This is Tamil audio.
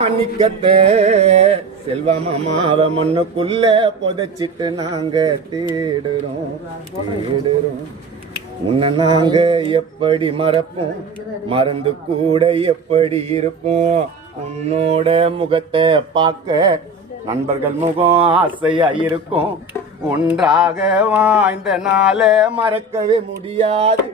நிக்கத்தே செல்வ மாமாவ மண்ணுக்குள்ள புதைச்சிட்டு நாங்க தேடுறோம் உன்னை நாங்க எப்படி மறப்போம், மறந்து கூட எப்படி இருப்போம். உன்னோட முகத்தை பார்க்க நண்பர்கள் முகம் ஆசையா இருக்கும். ஒன்றாக வாழ்ந்த நாள மறக்கவே முடியாது.